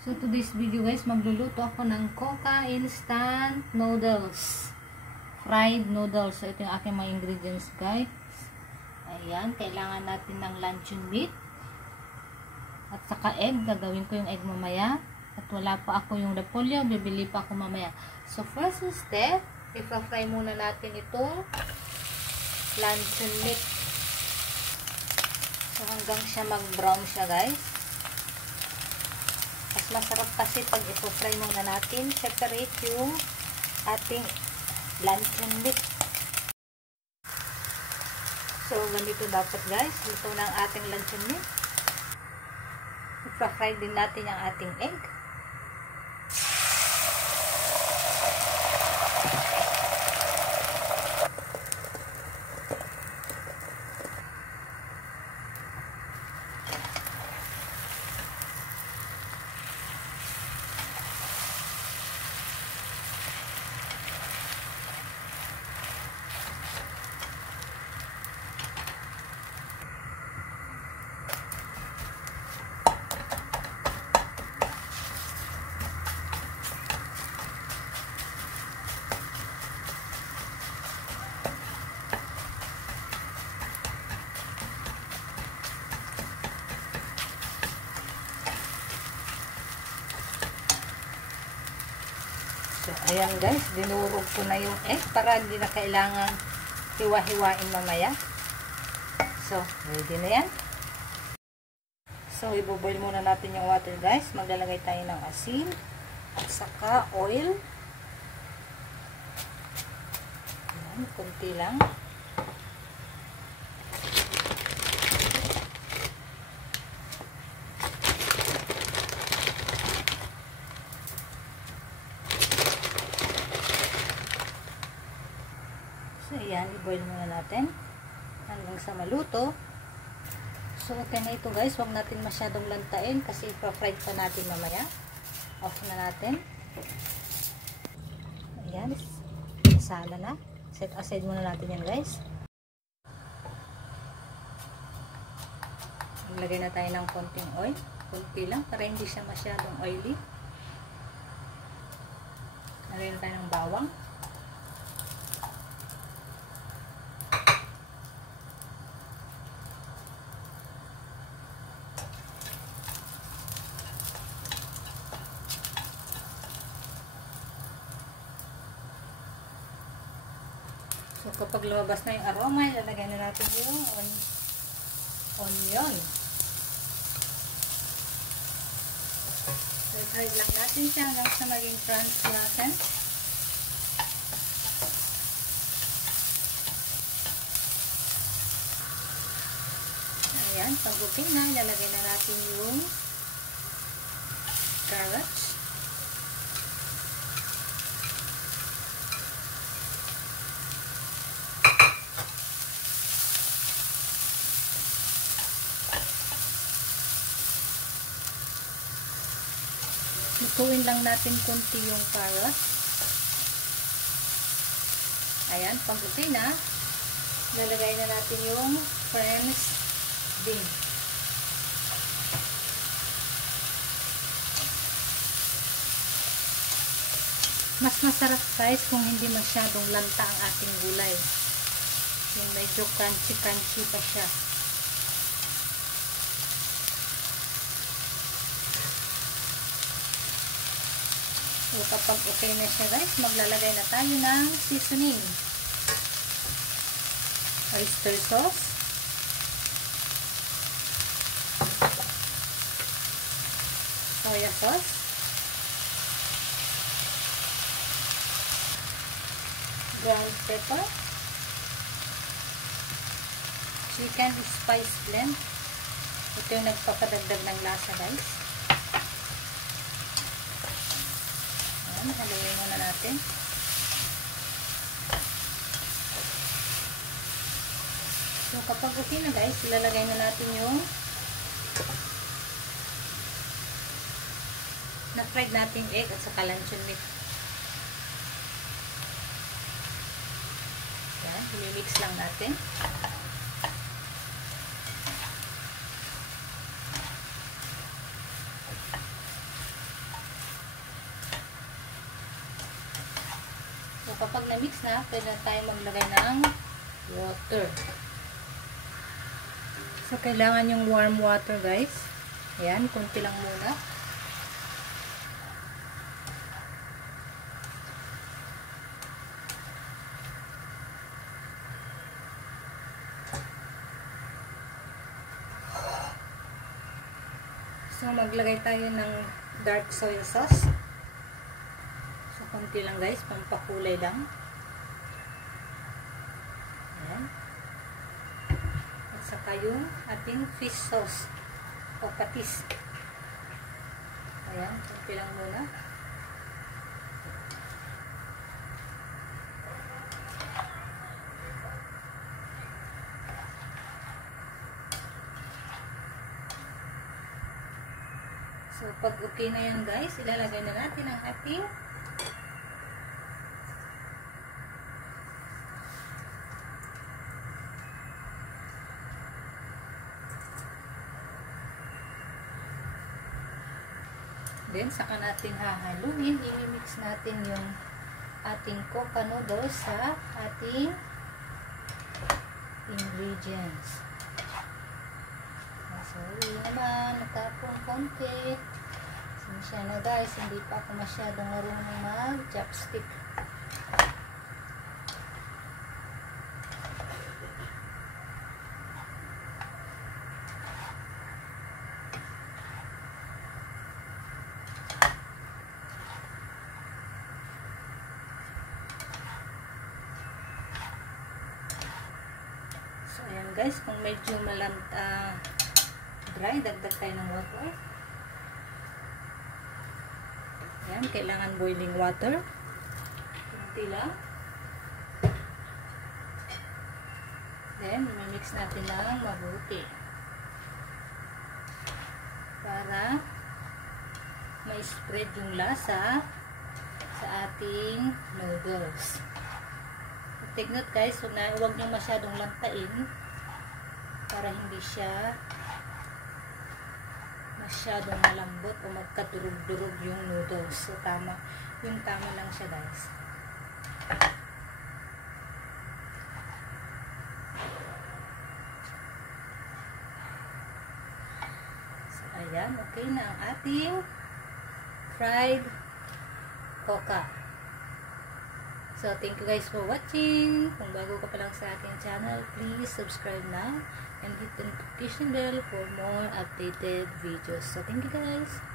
So today's video guys, magluluto ako ng Coca Instant Noodles. Fried noodles. So ito yung aking mga ingredients guys. Ayan, kailangan natin ng luncheon meat. At saka egg, gagawin ko yung egg mamaya. At wala pa ako yung repolyo, bibili pa ako mamaya. So first step, ipa-fry muna natin itong luncheon meat. So hanggang siya mag-brown siya guys. Mas masarap kasi pag ipo-fry muna natin, separate yung ating luncheon meat. So, ganito dapat guys. Luto na ang ating luncheon meat. Ipa-fry din natin ang ating egg. So, ayan guys, dinurog ko na yung egg para hindi na kailangan hiwa-hiwain mamaya. So, ready na yan. So, iboboil muna natin yung water guys. Maglalagay tayo ng asin at saka oil. Ayan, kunti lang. So, ayan, i-boil muna natin hanggang sa maluto. So, okay na ito guys. Huwag natin masyadong lantain kasi ipa-fry pa natin mamaya. Off na natin. Ayan, masala na. Set aside muna natin yan guys. Maglagay na tayo ng konting oil. Kunti lang para hindi siya masyadong oily. Maglagay na tayo ng bawang. So, kapag lumabas na yung aroma, ilalagay na natin yung onion. So, fry lang natin siya hanggang sa maging translucent. Ayan, pag okay na, ilalagay na natin yung carrots. Lutuin lang natin kunti yung carrot. Ayan, pag okay na, lalagay na natin yung French bean. Mas masarap guys kung hindi masyadong lanta ang ating gulay. Yung medyo crunchy-crunchy pa siya. So, kapag okay na siya guys, maglalagay na tayo ng seasoning. Oyster sauce. Soya sauce. Ground pepper. Chicken spice blend. Ito yung nagpapadagdag ng lasa guys. Haluin muna natin. So, kapag okay na guys, ilalagay na natin yung na-fried natin egg at saka luncheon meat. Yan, i-mix lang natin. na-mix na, pwede na tayo maglagay ng water. So, kailangan yung warm water, guys. Ayan, konti lang muna. So, maglagay tayo ng dark soy sauce. So, konti lang guys, pampakulay lang. Ayan. At saka yung ating fish sauce o patis. Ayan, konti lang muna. So, pag okay na yan guys, ilalagay na natin ang ating then, saka natin hahaluin. I-mix natin yung ating coca noodles sa ating ingredients. Sorry naman, natapong konti. Sinsya na guys, hindi pa ako masyadong marunong mag-chopstick. So, ayan guys, kung medyo dry, dagdag tayo ng water. Ayan, kailangan boiling water. Kunti lang. Then, mix natin lang mabuti. Para ma-spread yung lasa sa ating noodles. Take note guys, huwag nyo masyadong lantain para hindi siya masyadong malambot o magkadurog-durog yung noodles. So, yung tama lang siya guys. So, ayan, okay na ang ating fried coca. So, thank you guys for watching. Kung bago ka pa lang sa aking channel, please subscribe now and hit the notification bell for more updated videos. So, thank you guys.